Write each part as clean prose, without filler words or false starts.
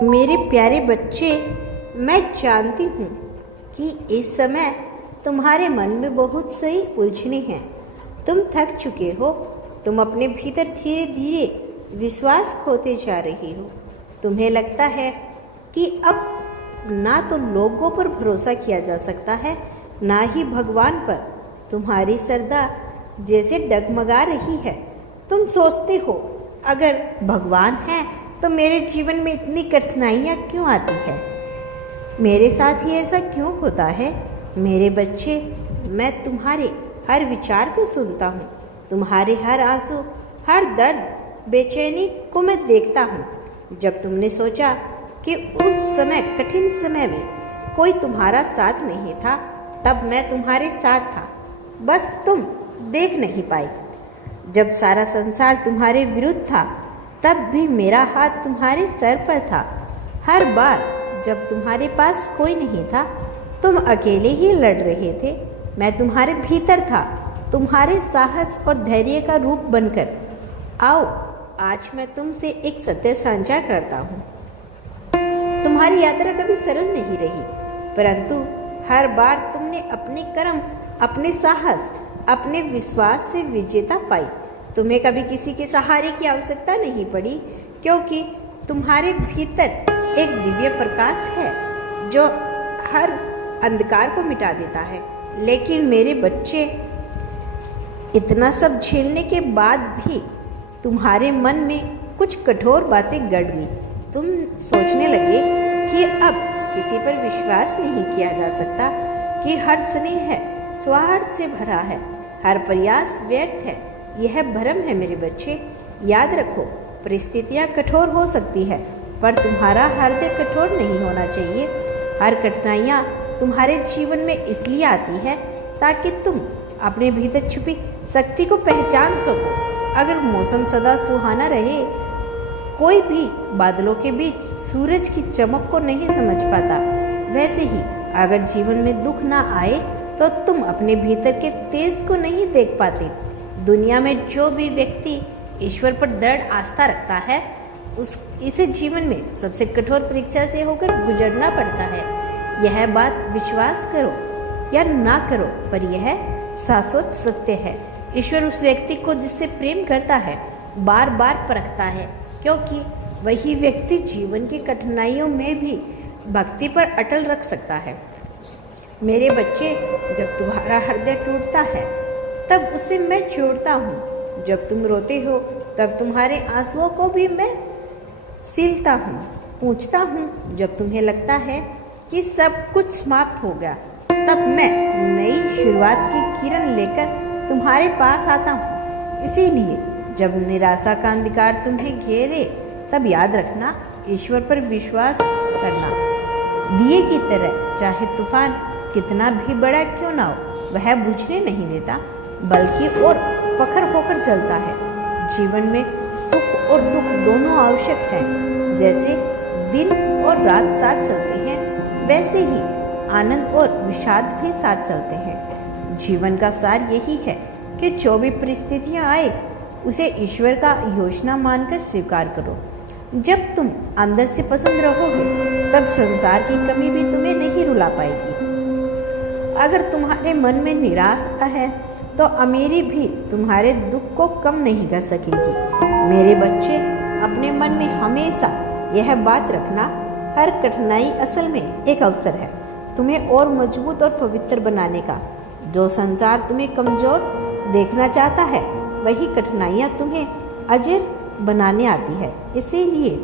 मेरे प्यारे बच्चे, मैं जानती हूँ कि इस समय तुम्हारे मन में बहुत सही उलझने हैं। तुम थक चुके हो। तुम अपने भीतर धीरे धीरे विश्वास खोते जा रही हो। तुम्हें लगता है कि अब ना तो लोगों पर भरोसा किया जा सकता है, ना ही भगवान पर। तुम्हारी श्रद्धा जैसे डगमगा रही है। तुम सोचते हो, अगर भगवान है तो मेरे जीवन में इतनी कठिनाइयाँ क्यों आती है? मेरे साथ ही ऐसा क्यों होता है? मेरे बच्चे, मैं तुम्हारे हर विचार को सुनता हूँ। तुम्हारे हर आंसू, हर दर्द, बेचैनी को मैं देखता हूँ। जब तुमने सोचा कि उस समय, कठिन समय में कोई तुम्हारा साथ नहीं था, तब मैं तुम्हारे साथ था, बस तुम देख नहीं पाई। जब सारा संसार तुम्हारे विरुद्ध था, तब भी मेरा हाथ तुम्हारे सर पर था। हर बार जब तुम्हारे पास कोई नहीं था, तुम अकेले ही लड़ रहे थे, मैं तुम्हारे भीतर था, तुम्हारे साहस और धैर्य का रूप बनकर। आओ, आज मैं तुमसे एक सत्य साझा करता हूँ। तुम्हारी यात्रा कभी सरल नहीं रही, परंतु हर बार तुमने अपने कर्म, अपने साहस, अपने विश्वास से विजेता पाई। तुम्हें कभी किसी के सहारे की आवश्यकता नहीं पड़ी, क्योंकि तुम्हारे भीतर एक दिव्य प्रकाश है जो हर अंधकार को मिटा देता है। लेकिन मेरे बच्चे, इतना सब झेलने के बाद भी तुम्हारे मन में कुछ कठोर बातें गड़ गई। तुम सोचने लगे कि अब किसी पर विश्वास नहीं किया जा सकता, कि हर स्नेह स्वार्थ से भरा है, हर प्रयास व्यर्थ है। यह भ्रम है मेरे बच्चे। याद रखो, परिस्थितियाँ कठोर हो सकती है, पर तुम्हारा हृदय कठोर नहीं होना चाहिए। हर कठिनाइयाँ तुम्हारे जीवन में इसलिए आती है ताकि तुम अपने भीतर छुपी शक्ति को पहचान सको। अगर मौसम सदा सुहाना रहे, कोई भी बादलों के बीच सूरज की चमक को नहीं समझ पाता, वैसे ही अगर जीवन में दुख ना आए तो तुम अपने भीतर के तेज को नहीं देख पाते। दुनिया में जो भी व्यक्ति ईश्वर पर दृढ़ आस्था रखता है, इसे जीवन में सबसे कठोर परीक्षा से होकर गुजरना पड़ता है। यह बात विश्वास करो या ना करो, पर यह शाश्वत सत्य है। ईश्वर उस व्यक्ति को जिससे प्रेम करता है बार बार परखता है, क्योंकि वही व्यक्ति जीवन की कठिनाइयों में भी भक्ति पर अटल रख सकता है। मेरे बच्चे, जब तुम्हारा हृदय टूटता है, तब उसे मैं जोड़ता हूँ। जब तुम रोते हो, तब तुम्हारे आंसुओं को भी मैं सीलता हूँ, पूछता हूँ। जब तुम्हें लगता है कि सब कुछ समाप्त हो गया, तब मैं नई शुरुआत की किरण लेकर तुम्हारे पास आता हूँ। इसीलिए जब निराशा का अंधकार तुम्हें घेरे, तब याद रखना, ईश्वर पर विश्वास करना। दिए की तरह चाहे तूफान कितना भी बड़ा क्यों ना हो, वह बुझने नहीं देता, बल्कि और प्रखर होकर चलता है। जीवन में सुख और दुख दोनों आवश्यक हैं। जैसे दिन और रात साथ चलते हैं, वैसे ही आनंद और विषाद भी साथ चलते हैं। जीवन का सार यही है कि जो भी परिस्थितियाँ आए, उसे ईश्वर का योजना मानकर स्वीकार करो। जब तुम अंदर से पसंद रहोगे, तब संसार की कमी भी तुम्हें नहीं रुला पाएगी। अगर तुम्हारे मन में निराशा है, तो अमीरी भी तुम्हारे दुख को कम नहीं कर सकेगी। मेरे बच्चे, अपने मन में हमेशा यह बात रखना, हर कठिनाई असल में एक अवसर है तुम्हें और मजबूत और पवित्र बनाने का। जो संसार तुम्हें कमजोर देखना चाहता है, वही कठिनाइयाँ तुम्हें अजर बनाने आती है। इसीलिए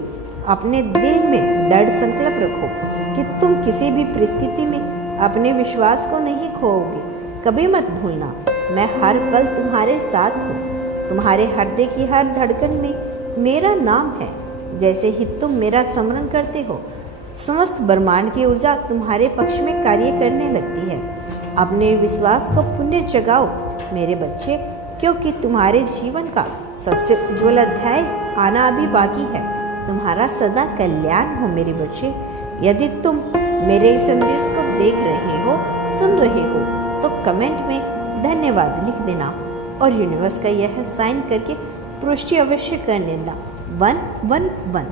अपने दिल में दृढ़ संकल्प रखो कि तुम किसी भी परिस्थिति में अपने विश्वास को नहीं खोओगे। कभी मत भूलना, मैं हर पल तुम्हारे साथ हूँ। तुम्हारे हृदय की हर धड़कन में मेरा नाम है। जैसे ही तुम मेरा स्मरण करते हो, समस्त ब्रह्मांड की ऊर्जा तुम्हारे पक्ष में कार्य करने लगती है। अपने विश्वास को पुण्य जगाओ मेरे बच्चे, क्योंकि तुम्हारे जीवन का सबसे उज्जवल अध्याय आना अभी बाकी है। तुम्हारा सदा कल्याण हो मेरे बच्चे। यदि तुम मेरे इस संदेश को देख रहे हो, सुन रहे हो, तो कमेंट में धन्यवाद लिख देना और यूनिवर्स का यह साइन करके पुष्टि अवश्य कर लेना 111।